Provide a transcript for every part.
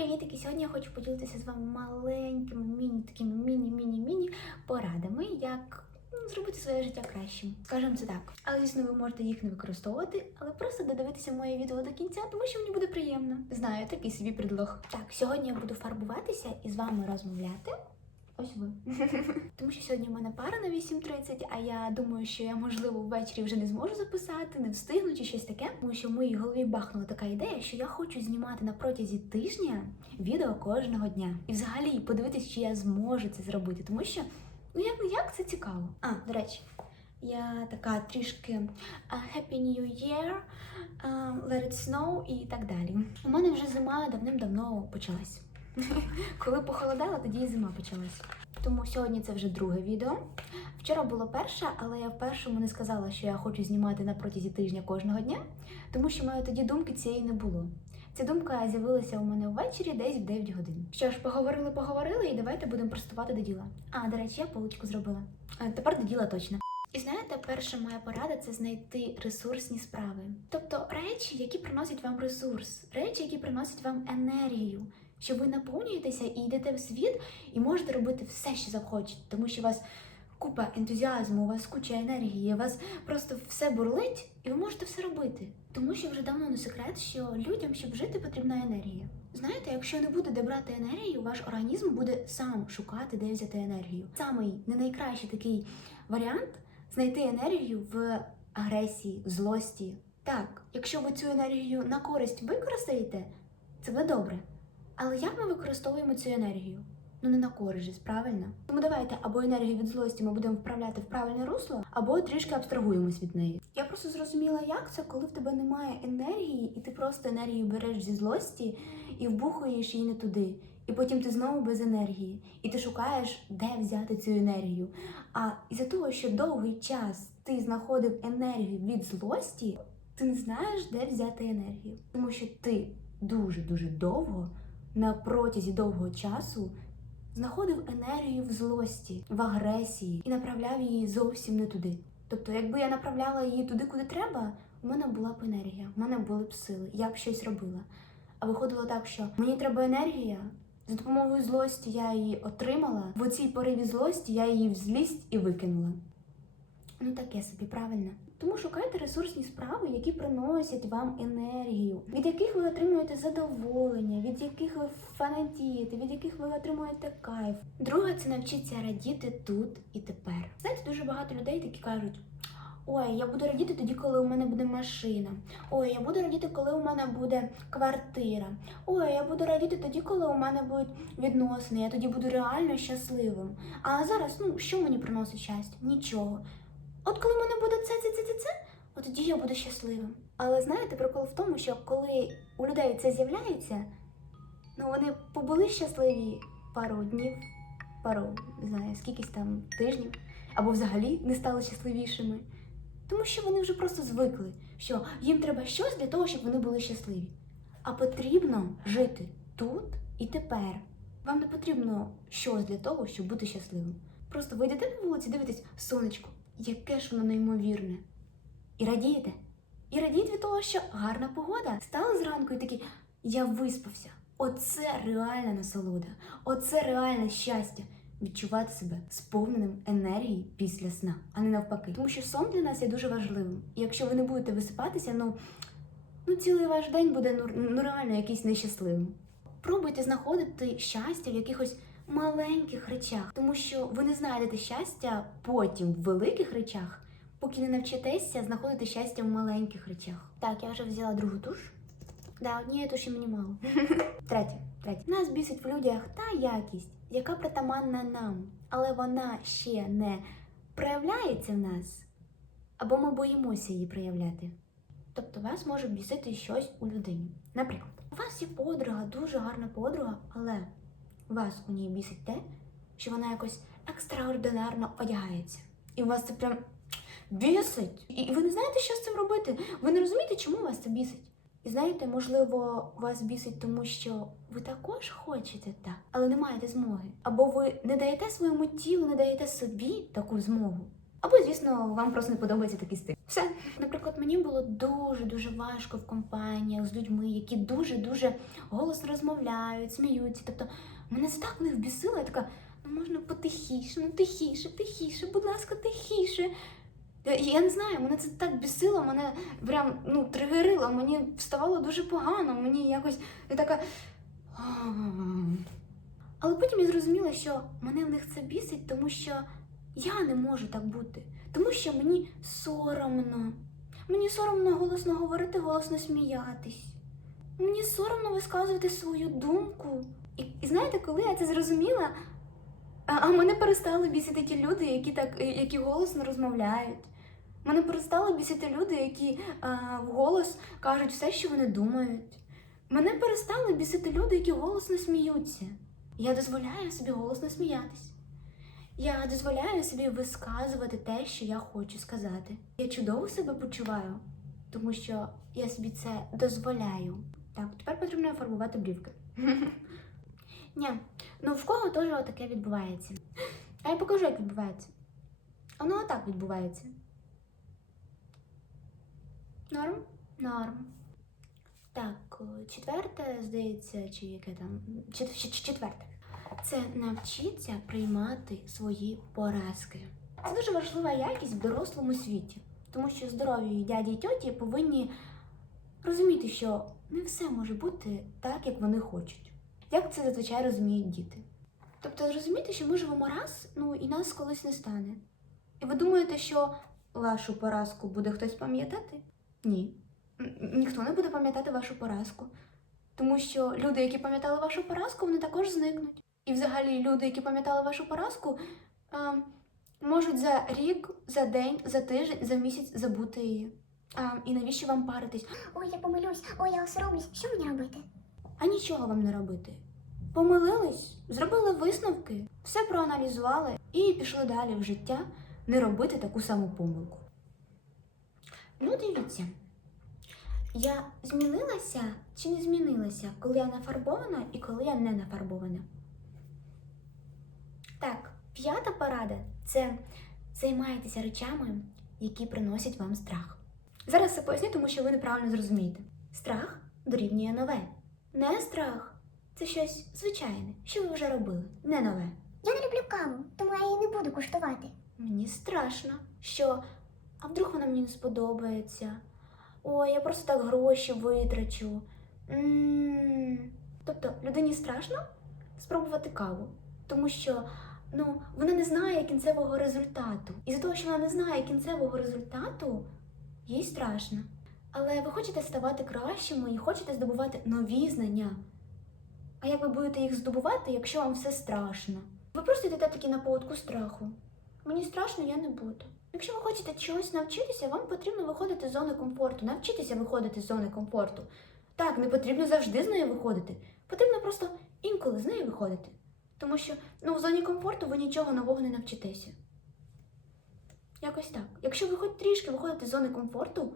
Привітики! Сьогодні я хочу поділитися з вами маленькими міні такими міні-міні-міні порадами, як ну, зробити своє життя кращим. Скажемо це так. Але звісно, ви можете їх не використовувати, але просто додивитися моє відео до кінця, тому що мені буде приємно. Знаю, такий собі предлог. Так, сьогодні я буду фарбуватися і з вами розмовляти. Ось ви. Тому що сьогодні в мене пара на 8.30, а я думаю, що я, можливо, ввечері вже не зможу записати, не встигну чи щось таке. Тому що в моїй голові бахнула така ідея, що я хочу знімати на протязі тижня відео кожного дня. І взагалі подивитись, чи я зможу це зробити, тому що ну як не як це цікаво. А, до речі. Я така трішки Happy New Year, Let it snow і так далі. У мене вже зима давним-давно почалась. Коли похолодало, тоді і зима почалась. Тому сьогодні це вже друге відео. Вчора було перше, але я в першому не сказала, що я хочу знімати на протязі тижня кожного дня, тому що моєї тоді думки цієї не було. Ця думка з'явилася у мене ввечері десь в 9 годин. Що ж, поговорили, поговорили, і давайте будемо приступати до діла. А, до речі, я поличку зробила. А тепер до діла точно. І знаєте, перша моя порада це знайти ресурсні справи. Тобто речі, які приносять вам ресурс, речі, які приносять вам енергію, що ви наповнюєтеся і йдете в світ, і можете робити все, що захочете, тому що у вас купа ентузіазму, у вас куча енергії, у вас просто все бурлить, і ви можете все робити. Тому що вже давно не секрет, що людям, щоб жити, потрібна енергія. Знаєте, якщо не буде де брати енергію, ваш організм буде сам шукати, де взяти енергію. Самий не найкращий такий варіант знайти енергію в агресії, злості. Так, якщо ви цю енергію на користь використаєте, це буде добре. Але як ми використовуємо цю енергію? Ну не на користь, правильно? Тому давайте або енергію від злості ми будемо вправляти в правильне русло, або трішки абстрагуємось від неї. Я просто зрозуміла, як це, коли в тебе немає енергії, і ти просто енергію береш зі злості і вбухуєш її не туди. І потім ти знову без енергії, і ти шукаєш, де взяти цю енергію. А із-за того, що довгий час ти знаходив енергію від злості, ти не знаєш, де взяти енергію. Тому що ти дуже-дуже довго, на протязі довгого часу, знаходив енергію в злості, в агресії і направляв її зовсім не туди. Тобто, якби я направляла її туди, куди треба, у мене була б енергія, у мене були б сили, я б щось робила. А виходило так, що мені треба енергія. За допомогою злості я її отримала. В оцій пориві злості я її в злість і викинула. Ну таке собі правильно. Тому шукайте ресурсні справи, які приносять вам енергію, від яких ви отримуєте задоволення, від яких ви фанатієте, від яких ви отримуєте кайф. Друге, це навчитися радіти тут і тепер. Знаєте, дуже багато людей такі кажуть. Ой, я буду радіти тоді, коли у мене буде машина. Ой, я буду радіти, коли у мене буде квартира. Ой, я буду радіти тоді, коли у мене будуть відносини. Я тоді буду реально щасливим. А зараз, ну, що мені приносить щастя? Нічого. От коли в мене буде це, тоді я буду щасливим. Але знаєте, прикол в тому, що коли у людей це з'являється, ну вони побули щасливі пару днів, пару, не знаю, скількись там тижнів, або взагалі не стали щасливішими. Тому що вони вже просто звикли, що їм треба щось для того, щоб вони були щасливі. А потрібно жити тут і тепер. Вам не потрібно щось для того, щоб бути щасливим. Просто ви йдете по вулиці, дивитесь сонечко, яке ж воно неймовірне. І радієте. І радієте від того, що гарна погода. Стали зранку і такі, я виспався. Оце реальна насолода, оце реальне щастя. Відчувати себе сповненим енергії після сна, а не навпаки. Тому що сон для нас є дуже важливим. І якщо ви не будете висипатися, ну, ну цілий ваш день буде ну, ну реально якийсь нещасливим. Пробуйте знаходити щастя в якихось маленьких речах, тому що ви не знайдете щастя потім в великих речах, поки не навчитеся знаходити щастя в маленьких речах. Так, я вже взяла другу туш. Да, однієї туші мені мало. Третє, третє. Нас бісить в людях та якість, яка притаманна нам, але вона ще не проявляється в нас, або ми боїмося її проявляти. Тобто вас може бісити щось у людині. Наприклад, у вас є подруга, дуже гарна подруга, але вас у ній бісить те, що вона якось екстраординарно одягається. І у вас це прям бісить. І ви не знаєте, що з цим робити. Ви не розумієте, чому вас це бісить. І знаєте, можливо, вас бісить, тому що ви також хочете так, але не маєте змоги. Або ви не даєте своєму тілу, не даєте собі таку змогу. Або, звісно, вам просто не подобається такий стиль. Все. Наприклад, мені було дуже-дуже важко в компаніях з людьми, які дуже-дуже голосно розмовляють, сміються. Тобто, мене це так не вбісило, я така, ну можна потихіше, ну тихіше, тихіше, будь ласка, тихіше. Я, я не знаю, мене це так бісило, мене прям ну, тригерило, мені вставало дуже погано, мені якось я така. Але потім я зрозуміла, що мене в них це бісить, тому що я не можу так бути. Тому що мені соромно. Мені соромно голосно говорити, голосно сміятись. Мені соромно висказувати свою думку. І, і знаєте, коли я це зрозуміла, а, а мене перестали бісити ті люди, які так які голосно розмовляють. Мене перестали бісити люди, які а, вголос кажуть все, що вони думають. Мене перестали бісити люди, які голосно сміються. Я дозволяю собі голосно сміятись. Я дозволяю собі висказувати те, що я хочу сказати. Я чудово себе почуваю, тому що я собі це дозволяю. Так, тепер потрібно фарбувати брівки. Ні, ну в кого теж таке відбувається. А я покажу, як відбувається. Воно отак відбувається. Норм? Норм. Так, четверте, здається, чи яке там. Чет- чет- Четверте. Це навчіться приймати свої поразки. Це дуже важлива якість в дорослому світі, тому що здорові дяді і тьоті повинні розуміти, що не все може бути так, як вони хочуть. Як це зазвичай розуміють діти. Тобто зрозуміти, що ми живемо раз, ну і нас колись не стане. І ви думаєте, що вашу поразку буде хтось пам'ятати? Ні. Ніхто не буде пам'ятати вашу поразку. Тому що люди, які пам'ятали вашу поразку, вони також зникнуть. І взагалі люди, які пам'ятали вашу поразку, а, можуть за рік, за день, за тиждень, за місяць забути її. А, і навіщо вам паритись? Ой, я помилюсь, ой, я осоромлюсь. Що мені робити? А нічого вам не робити. Помилились, зробили висновки, все проаналізували і пішли далі в життя не робити таку саму помилку. Ну, дивіться, я змінилася чи не змінилася, коли я нафарбована і коли я не нафарбована. Так, п'ята порада це займайтеся речами, які приносять вам страх. Зараз це поясню, тому що ви неправильно зрозумієте. Страх дорівнює нове. Не страх. Це щось звичайне, що ви вже робили, не нове. Я не люблю каву, тому я її не буду куштувати. Мені страшно, що а вдруг вона мені не сподобається. Ой, я просто так гроші витрачу. м Тобто людині страшно спробувати каву, тому що ну, вона не знає кінцевого результату. І за того, що вона не знає кінцевого результату, їй страшно. Але ви хочете ставати кращими і хочете здобувати нові знання. А як ви будете їх здобувати, якщо вам все страшно? Ви просто йдете таки на поводку страху. Мені страшно, я не буду. Якщо ви хочете чогось навчитися, вам потрібно виходити з зони комфорту, навчитися виходити з зони комфорту. Так, не потрібно завжди з неї виходити. Потрібно просто інколи з неї виходити. Тому що ну, в зоні комфорту ви нічого нового не навчитеся. Якось так. Якщо ви хоч трішки виходите з зони комфорту,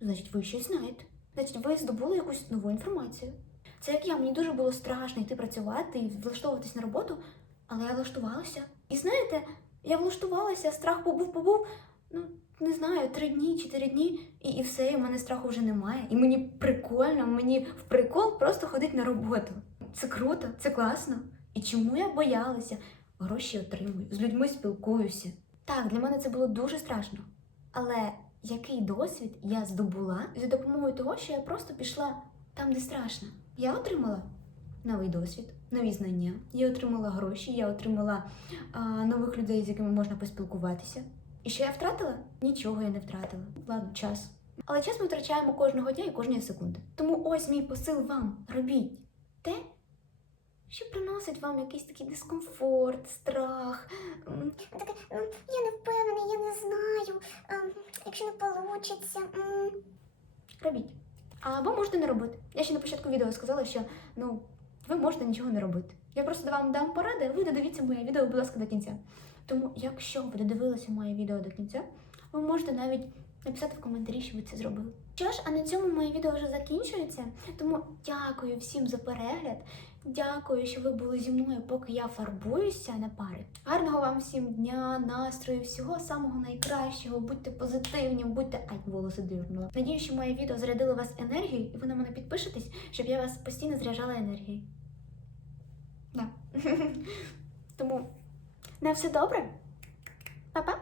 значить ви щось знаєте. Значить, ви здобули якусь нову інформацію. Це як я, мені дуже було страшно йти працювати і влаштовуватись на роботу, але я влаштувалася. І знаєте, я влаштувалася, страх побув, побув, ну, не знаю, три дні, чотири дні, і, і все, і в мене страху вже немає. І мені прикольно, мені в прикол просто ходити на роботу. Це круто, це класно. І чому я боялася? Гроші отримую, з людьми спілкуюся. Так, для мене це було дуже страшно. Але який досвід я здобула за допомогою того, що я просто пішла там, де страшно. Я отримала новий досвід, нові знання. Я отримала гроші, я отримала а, нових людей, з якими можна поспілкуватися. І що я втратила? Нічого я не втратила. Ладно, час. Але час ми втрачаємо кожного дня і кожної секунди. Тому ось мій посил вам: робіть те, що приносить вам якийсь такий дискомфорт, страх. Таке, я не впевнений, я не знаю. Ем, Якщо не вийде. Робіть. Або можете не робити. Я ще на початку відео сказала, що ну, ви можете нічого не робити. Я просто вам дам поради, ви додивіться моє відео, будь ласка, до кінця. Тому, якщо ви додивилися моє відео до кінця, ви можете навіть написати в коментарі, що ви це зробили. Що ж, а на цьому моє відео вже закінчується. Тому дякую всім за перегляд. Дякую, що ви були зі мною, поки я фарбуюся на пари. Гарного вам всім дня, настрою, всього самого найкращого. Будьте позитивні, будьте ай, волоси дирнула. Надію, що моє відео зарядило вас енергією, і ви на мене підпишетесь, щоб я вас постійно заряджала енергією. Тому на все добре. Па-па!